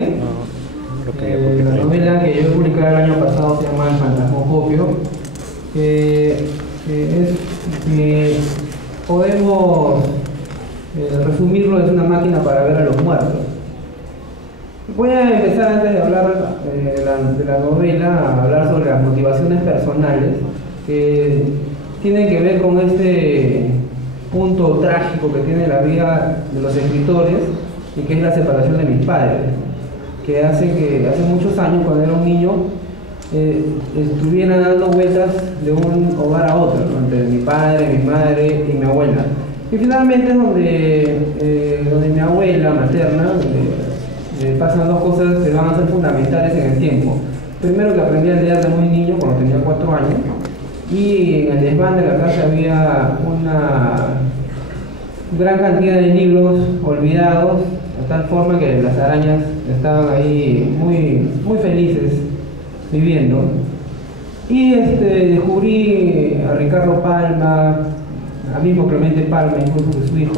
La novela que yo publiqué el año pasado se llama El Fantasmoscopio, que podemos resumirlo, es una máquina para ver a los muertos. Voy a empezar, antes de hablar de la novela, a hablar sobre las motivaciones personales que tienen que ver con este punto trágico que tiene la vida de los escritores, y que es la separación de mis padres, que hace que hace muchos años, cuando era un niño, estuviera dando vueltas de un hogar a otro, ¿no? Entre mi padre, mi madre y mi abuela. Y finalmente es donde mi abuela materna, pasan dos cosas que van a ser fundamentales en el tiempo. Primero, que aprendí a leer de muy niño, cuando tenía 4 años, y en el desván de la casa había una gran cantidad de libros olvidados, de tal forma que las arañas estaban ahí muy felices viviendo. Y descubrí a Ricardo Palma, a mismo Clemente Palma, incluso de su hijo,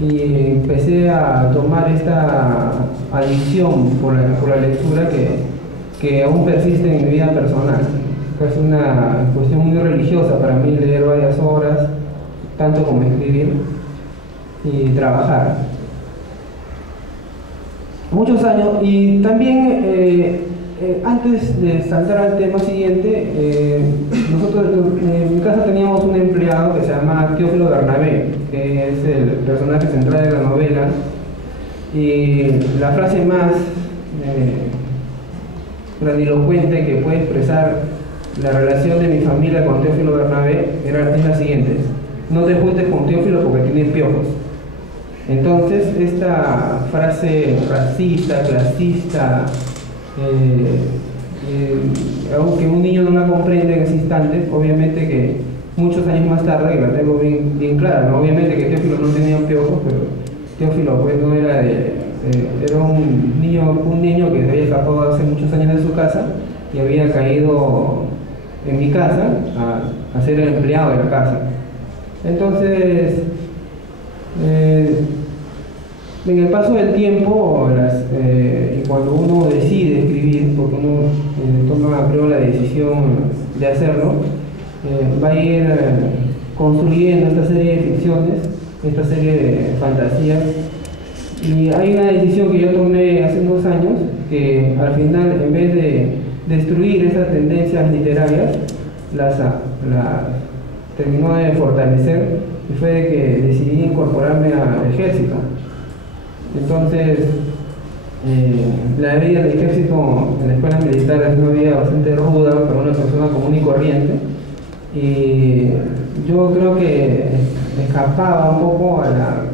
y empecé a tomar esta adicción por la lectura que aún persiste en mi vida personal. Es una cuestión muy religiosa para mí leer varias horas, tanto como escribir y trabajar. Muchos años. Y también, antes de saltar al tema siguiente, nosotros en mi casa teníamos un empleado que se llama Teófilo Bernabé, que es el personaje central de la novela, y la frase más grandilocuente que puede expresar la relación de mi familia con Teófilo Bernabé es la siguiente: no te juntes con Teófilo porque tiene piojos. Entonces, esta frase racista, clasista, aunque un niño no la comprende en ese instante, obviamente que muchos años más tarde, que la tengo bien clara, ¿no? Obviamente que Teófilo no tenía piojos, pero Teófilo pues no era era un niño que se había escapado hace muchos años de su casa y había caído en mi casa a ser el empleado de la casa. Entonces, en el paso del tiempo, y cuando uno decide escribir, porque uno toma, creo, la decisión de hacerlo, va a ir construyendo esta serie de ficciones, esta serie de fantasías. Y hay una decisión que yo tomé hace unos años, que al final, en vez de destruir esas tendencias literarias, las terminó de fortalecer, y fue de que decidí incorporarme al ejército. Entonces, la vida del ejército en la escuela militar es una vida bastante ruda para una persona común y corriente, y yo creo que escapaba un poco a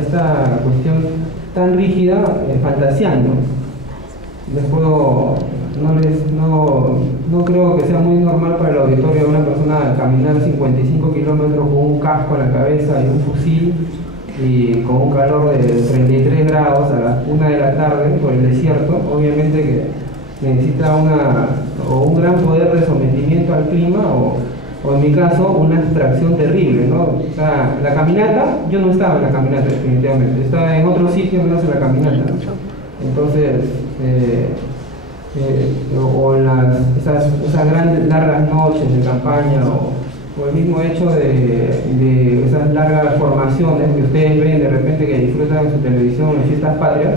esta cuestión tan rígida, fantaseando. No creo que sea muy normal para el auditorio de una persona caminar 55 kilómetros con un casco en la cabeza y un fusil, y con un calor de 33 grados a las 1 de la tarde por el desierto. Obviamente que necesita un gran poder de sometimiento al clima, o en mi caso, una abstracción terrible, ¿no? O sea, la caminata, yo no estaba en la caminata definitivamente, estaba en otro sitio menos en la caminata, ¿no? Entonces, esas grandes, largas noches de campaña, o el mismo hecho de esas largas formaciones que ustedes ven de repente, que disfrutan en su televisión en fiestas patrias,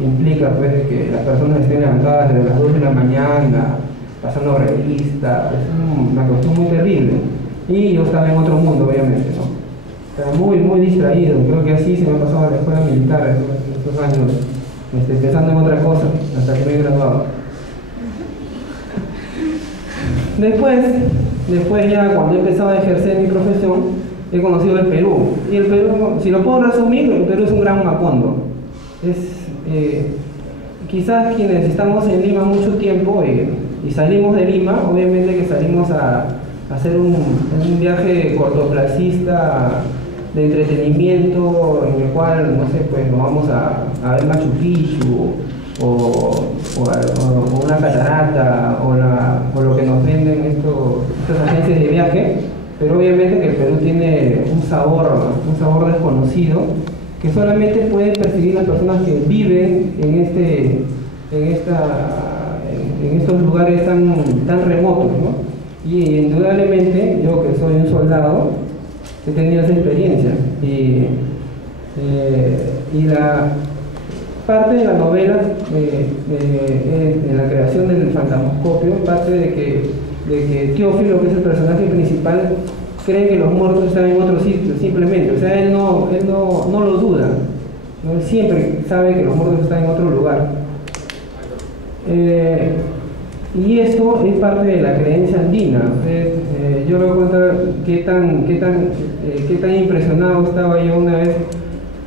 implica pues de que las personas estén levantadas desde las 2 de la mañana, pasando revistas. Es una cuestión muy terrible. Y yo estaba en otro mundo, obviamente, ¿no? Estaba muy distraído. Creo que así se me ha pasado a la escuela militar estos años, pensando en otra cosa, hasta que me he graduado. Después ya, cuando he empezado a ejercer mi profesión, he conocido el Perú. Y el Perú, si lo puedo resumir, el Perú es un gran Macondo. Quizás quienes estamos en Lima mucho tiempo y salimos de Lima, obviamente que salimos a hacer un viaje cortoplacista de entretenimiento, en el cual, no sé, pues nos vamos a ver Machu Picchu, o una catarata, o lo que nos venden estas agencias de viaje. Pero obviamente que el Perú tiene un sabor desconocido, que solamente pueden percibir las personas que viven en estos lugares tan remotos, ¿no? Y indudablemente yo, que soy un soldado, he tenido esa experiencia, y la parte de la novela, en la creación del fantasmoscopio, parte de que Teófilo, que es el personaje principal, cree que los muertos están en otro sitio, simplemente. O sea, él no lo duda, ¿no? Él siempre sabe que los muertos están en otro lugar. Y eso es parte de la creencia andina. Yo le voy a contar qué tan impresionado estaba yo una vez.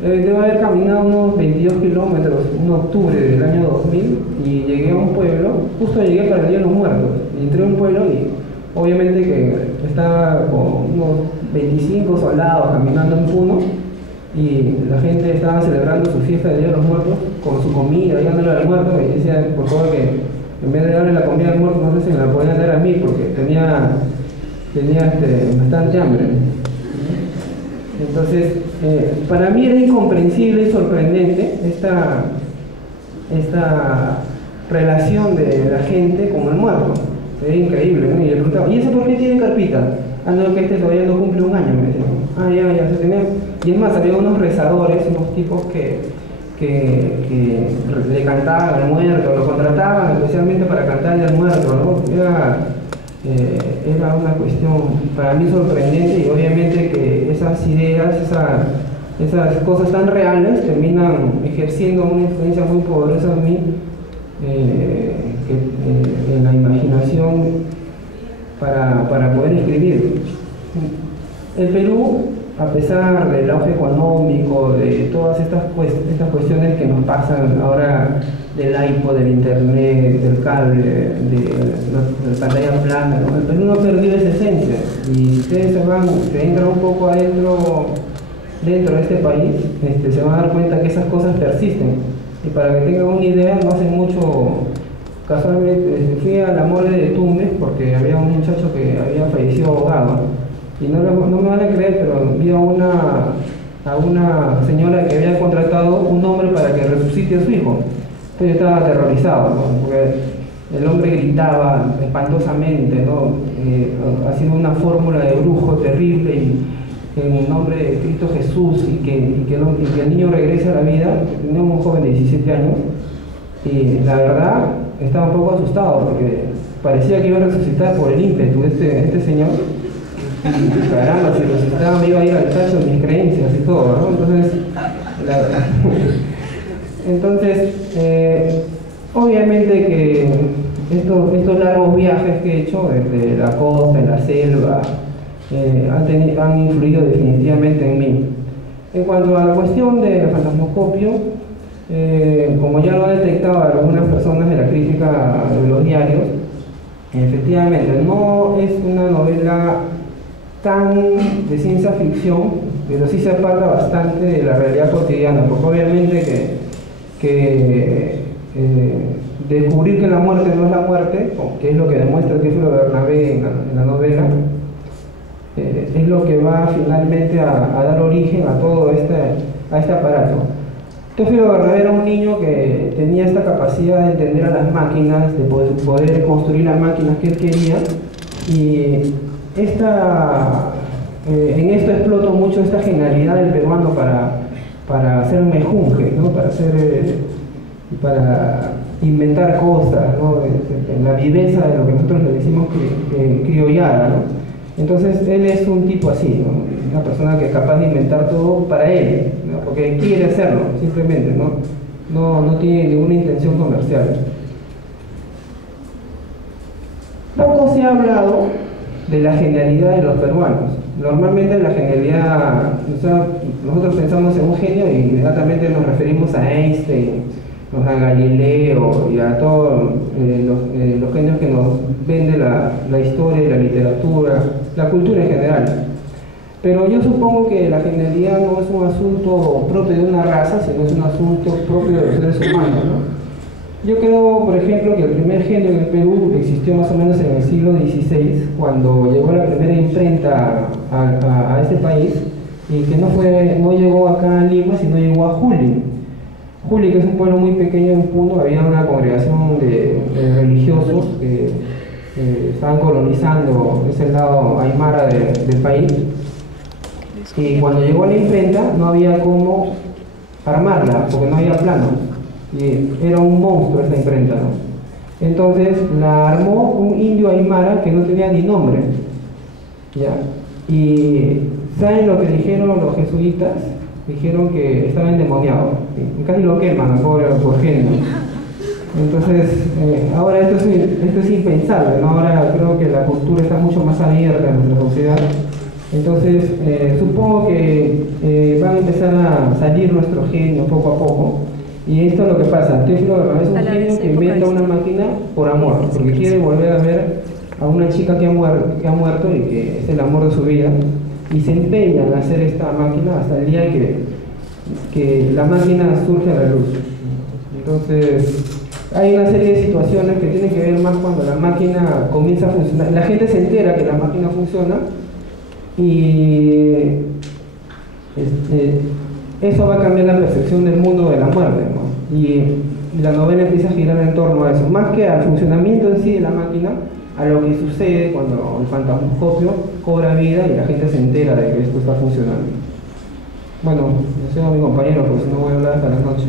Debo haber caminado unos 22 kilómetros en octubre del año 2000 y llegué a un pueblo, justo llegué para el Día de los Muertos. Y entré a un pueblo y obviamente que estaba con unos 25 soldados caminando en Puno, y la gente estaba celebrando su fiesta del Día de los Muertos con su comida, dándole al muerto, y decía, por favor, que en vez de darle la comida al muerto, no sé si me la podían dar a mí, porque tenía bastante hambre. Entonces, para mí era incomprensible y sorprendente esta relación de la gente con el muerto. Era increíble, ¿no? Y le preguntaba, ¿y ese por qué tiene carpita? Ah, no, que este todavía no cumple un año, me decían. Ah, ya se tenía. Y es más, había unos rezadores, unos tipos que le cantaban al muerto, lo contrataban especialmente para cantarle al muerto, ¿no? Era una cuestión para mí sorprendente, y obviamente que esas ideas, esas cosas tan reales terminan ejerciendo una influencia muy poderosa en mí, en la imaginación para poder escribir. El Perú, a pesar del auge económico, de todas estas cuestiones que nos pasan ahora, del iPod, del internet, del cable, de la pantalla plana, ¿no? El Perú no ha perdido esa esencia, y ustedes se entran un poco dentro de este país, se van a dar cuenta que esas cosas persisten. Y para que tengan una idea, no hace mucho, casualmente, fui a la mole de Tumbes porque había un muchacho que había fallecido ahogado. Y no me van a creer, pero vi a una señora que había contratado un hombre para que resucite a su hijo. Entonces yo estaba aterrorizado, ¿no? Porque el hombre gritaba espantosamente, ¿no? Haciendo una fórmula de brujo terrible, y en el nombre de Cristo Jesús, y que el niño regrese a la vida. Tenía un joven de 17 años, y la verdad estaba un poco asustado porque parecía que iba a resucitar por el ímpetu de este señor. Caramba, si resucitaba me iba a ir al tacho de mis creencias y todo, ¿no? Entonces, obviamente que estos largos viajes que he hecho desde la costa, en la selva, han influido definitivamente en mí. En cuanto a la cuestión del fantasmoscopio, como ya lo han detectado algunas personas de la crítica de los diarios, efectivamente no es una novela tan de ciencia ficción, pero sí se aparta bastante de la realidad cotidiana, porque obviamente que descubrir que la muerte no es la muerte, que es lo que demuestra Teófilo Bernabé en la novela, es lo que va finalmente a dar origen a todo este aparato. Teófilo Bernabé era un niño que tenía esta capacidad de entender a las máquinas, de poder construir las máquinas que él quería, y en esto exploto mucho esta genialidad del peruano para hacer mejunje, ¿no? Para inventar cosas, ¿no? En la viveza de lo que nosotros le decimos criollada, ¿no? Entonces él es un tipo así, ¿no? Una persona que es capaz de inventar todo para él, ¿no? Porque quiere hacerlo, simplemente, no tiene ninguna intención comercial. Poco se ha hablado de la genialidad de los peruanos. Normalmente la genialidad, o sea, nosotros pensamos en un genio y inmediatamente nos referimos a Einstein, a Galileo y a todos los genios que nos vende la historia y la literatura, la cultura en general. Pero yo supongo que la genialidad no es un asunto propio de una raza, sino es un asunto propio de los seres humanos, ¿no? Yo creo, por ejemplo, que el primer genio en el Perú existió más o menos en el siglo XVI, cuando llegó la primera imprenta a este país. y que no llegó acá a Lima, sino llegó a Juli. Juli, que es un pueblo muy pequeño en Puno, había una congregación de religiosos que estaban colonizando ese lado aymara del país, y cuando llegó a la imprenta no había cómo armarla, porque no había plano, y era un monstruo esa imprenta, ¿no? Entonces la armó un indio aymara que no tenía ni nombre, ¿ya? Y ¿saben lo que dijeron los jesuitas? Dijeron que estaba endemoniado, y casi lo queman al pobre por género. Entonces, ahora esto es impensable, ¿no? Ahora creo que la cultura está mucho más abierta en nuestra sociedad. Entonces, supongo que van a empezar a salir nuestros genios poco a poco. Y esto es lo que pasa. Teófilo es un genio que inventa una máquina por amor, porque quiere volver a ver a una chica que ha muerto y que es el amor de su vida. Y se empeña en hacer esta máquina hasta el día que la máquina surge a la luz. Entonces, hay una serie de situaciones que tienen que ver más cuando la máquina comienza a funcionar. La gente se entera que la máquina funciona y eso va a cambiar la percepción del mundo de la muerte, ¿no? Y la novela empieza a girar en torno a eso, más que al funcionamiento en sí de la máquina, a lo que sucede cuando el fantasmoscopio cobra vida y la gente se entera de que esto está funcionando. Bueno, deseo a mi compañero, pues no voy a hablar hasta la noche.